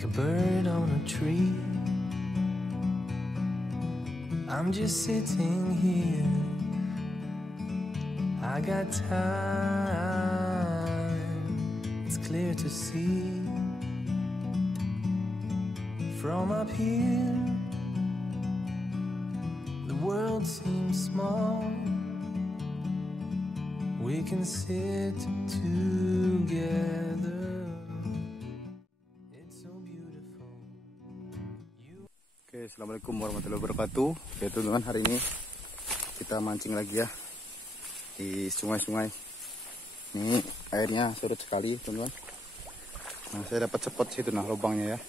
like a bird on a tree. I'm just sitting here. I got time. It's clear to see from up here. The world seems small. We can sit together. It's so beautiful. Oke, assalamualaikum warahmatullahi wabarakatuh. Oke teman-teman, hari ini kita mancing lagi ya di sungai-sungai. Ini airnya surut sekali teman-teman. Nah, saya dapat spot situ, nah lubangnya ya.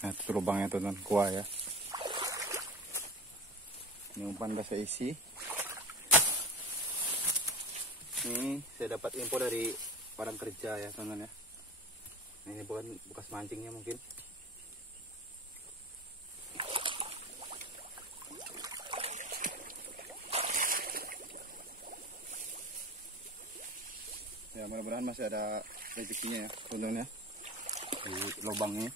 Nah, itu lubangnya teman-teman, kuah ya. Ini umpan udah saya isi. Ini saya dapat info dari orang kerja ya teman-teman ya. Nah, ini bukan bekas mancingnya mungkin. Ya, mudah-mudahan masih ada rezekinya ya teman-teman ya di lubangnya.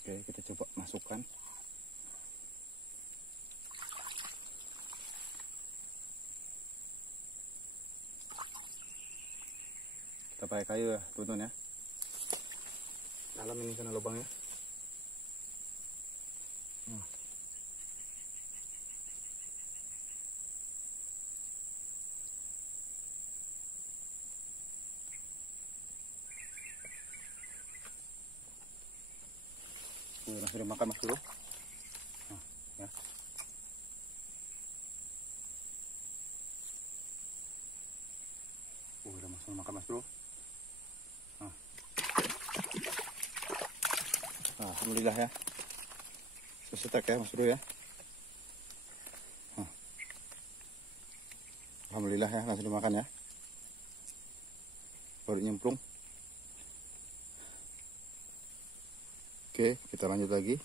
Oke, kita coba masukkan. Kita pakai kayu ya teman-teman ya. Dalam ini karena lubangnya. Sudah makan mas bro. Nah, ya. Udah langsung makan mas bro. Nah. Alhamdulillah ya. Sesetek ya mas bro ya. Alhamdulillah ya, langsung dimakan ya. Baru nyemplung. Oke, kita lanjut lagi.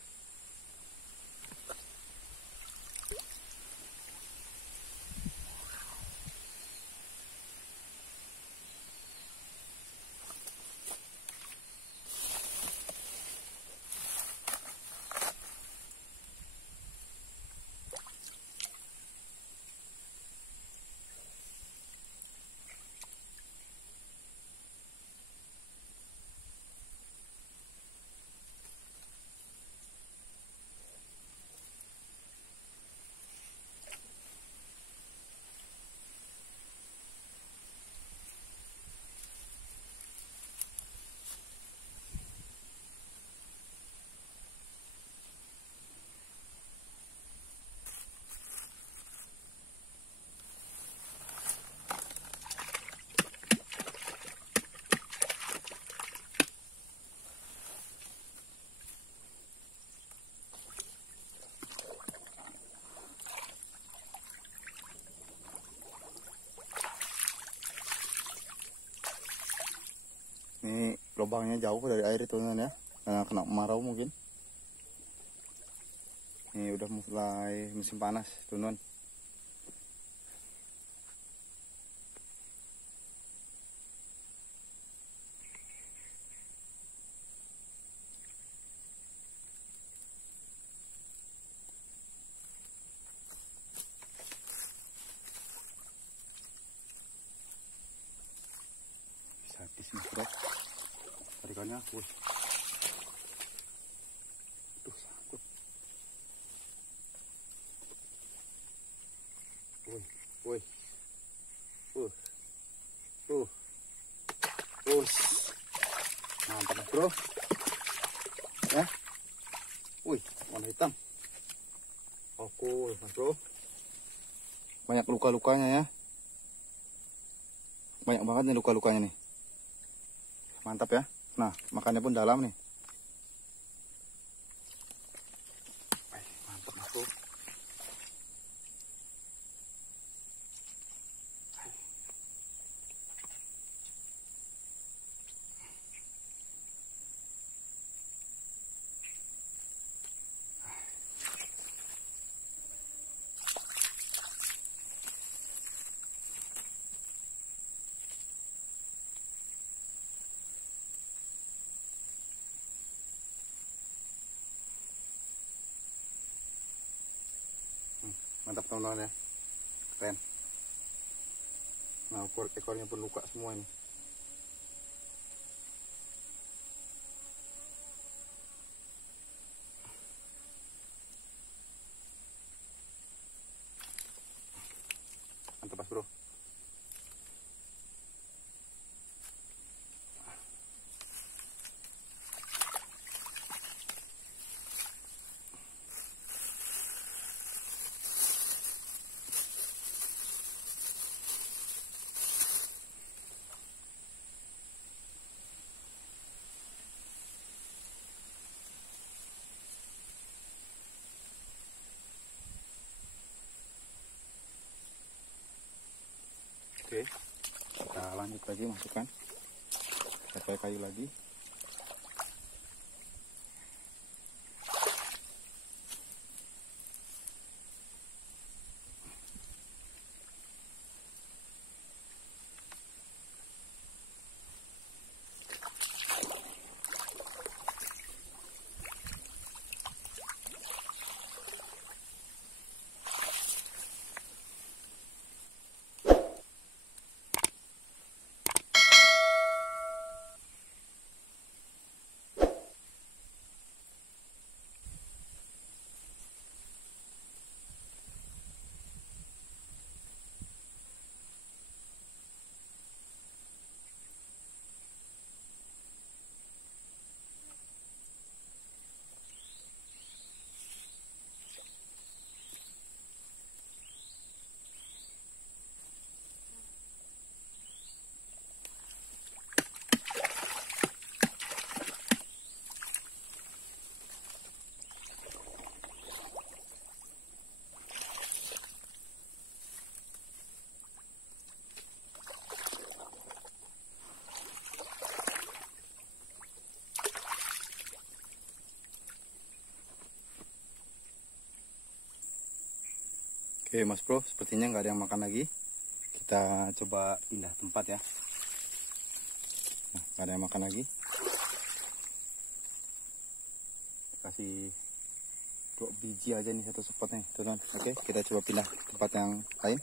Ini lubangnya jauh dari air teman-teman ya, kena kemarau mungkin. Ini udah mulai musim panas teman-teman. Habis mas bro, tarikannya, wih, tuh sangkut, wih, wih, mantap mas bro, ya, wih, warna hitam, oke mas bro, banyak luka-lukanya ya, banyak banget nih luka-lukanya nih. Mantap ya. Nah, makannya pun dalam nih. Mantap mas bro. Mantap teman-teman ya, keren. Nah, ekornya pun luka semua ini. Mantap Mas Bro. Oke, kita lanjut lagi, masukkan pakai kayu lagi. Oke Mas Bro, sepertinya nggak ada yang makan lagi. Kita coba pindah tempat ya. Nah, nggak ada yang makan lagi. Kasih 2 biji aja nih satu spot nih teman-teman. Oke, kita coba pindah tempat yang lain.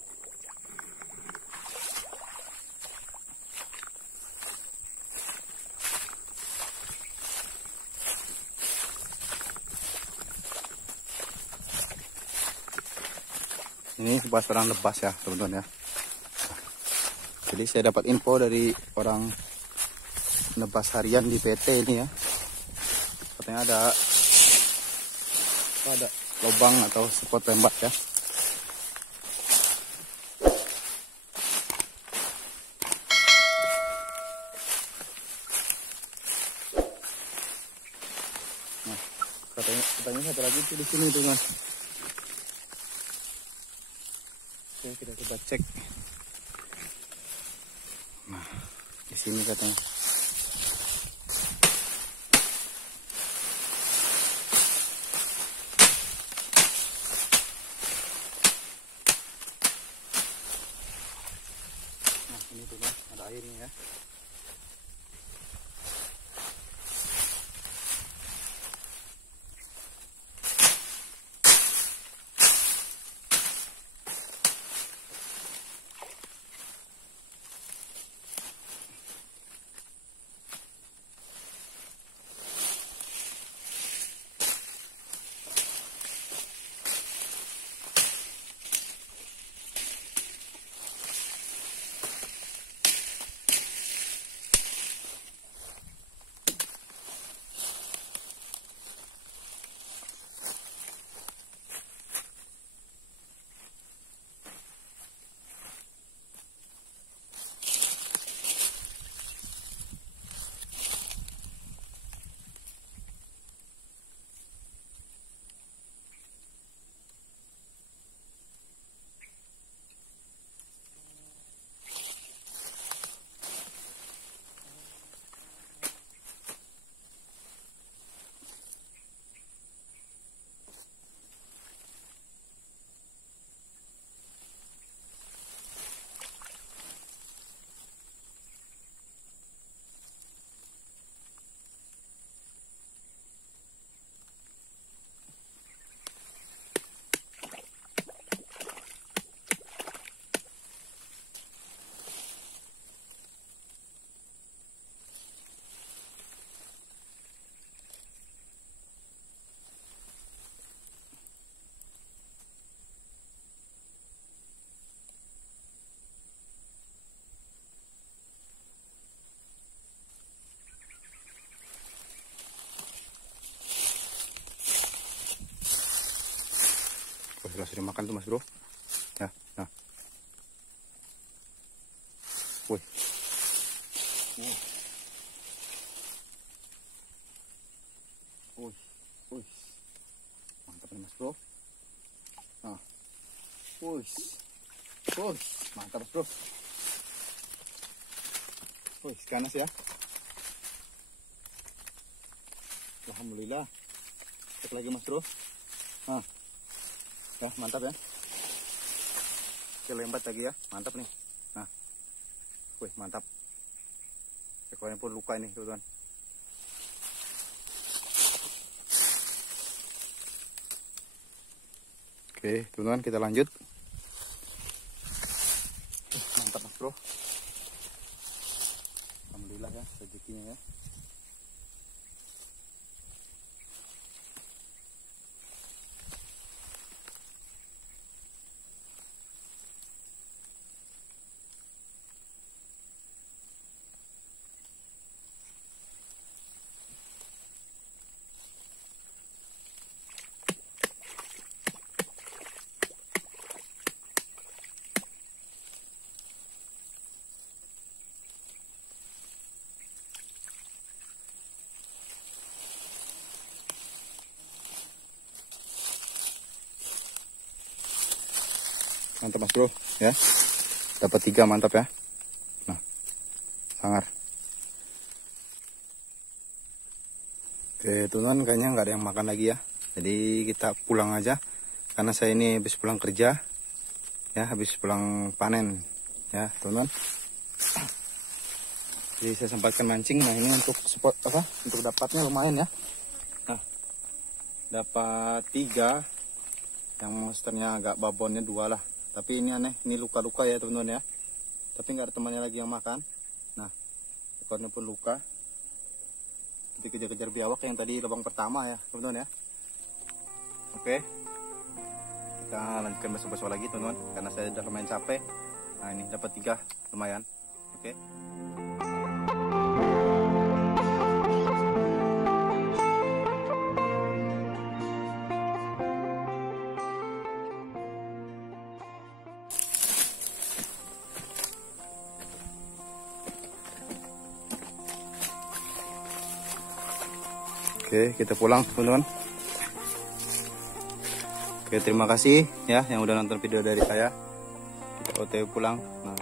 Ini sebuah sarang lebas ya teman-teman ya. Jadi saya dapat info dari orang nebas harian di PT ini ya. Katanya ada lubang atau spot tembak ya. Nah, katanya satu lagi tuh di sini teman. Oke, kita coba cek. Nah, di sini katanya. Nah, ini tuh kan ada airnya ya. langsung dimakan tuh mas bro. Ya, nah. Wih. Wih, wih. Mantap nih mas bro. Nah. Wih. Wih, mantap mas bro. Wih, ganas ya. Alhamdulillah. Cek lagi mas bro. Nah. Ya, mantap ya. Kita lembat lagi ya. Mantap nih. Nah. Wih, mantap. Ekornya pun luka ini, teman-teman. Oke, teman-teman, kita lanjut. Mantap mas bro. Alhamdulillah ya rezekinya ya. Mantap mas bro ya. Dapat 3, mantap ya. Nah, sangar. Oke teman-teman, kayaknya nggak ada yang makan lagi ya. Jadi kita pulang aja. Karena saya ini habis pulang kerja. Ya, habis pulang panen. Ya teman-teman. Jadi saya sempatkan mancing. Nah ini untuk spot apa? Untuk dapatnya lumayan ya. Nah, dapat 3. Yang monsternya agak babonnya 2 lah. Tapi ini aneh, ini luka-luka ya teman-teman ya. Tapi nggak ada temannya lagi yang makan. Nah, ekornya pun luka. Kita kejar-kejar biawak yang tadi lubang pertama ya teman-teman ya. Oke, kita lanjutkan besok-besok lagi teman-teman. Karena saya udah lumayan capek. Nah ini dapat 3, lumayan. Oke. Oke, kita pulang teman-teman. Oke, terima kasih ya yang udah nonton video dari saya. Kita OTW pulang. Nah,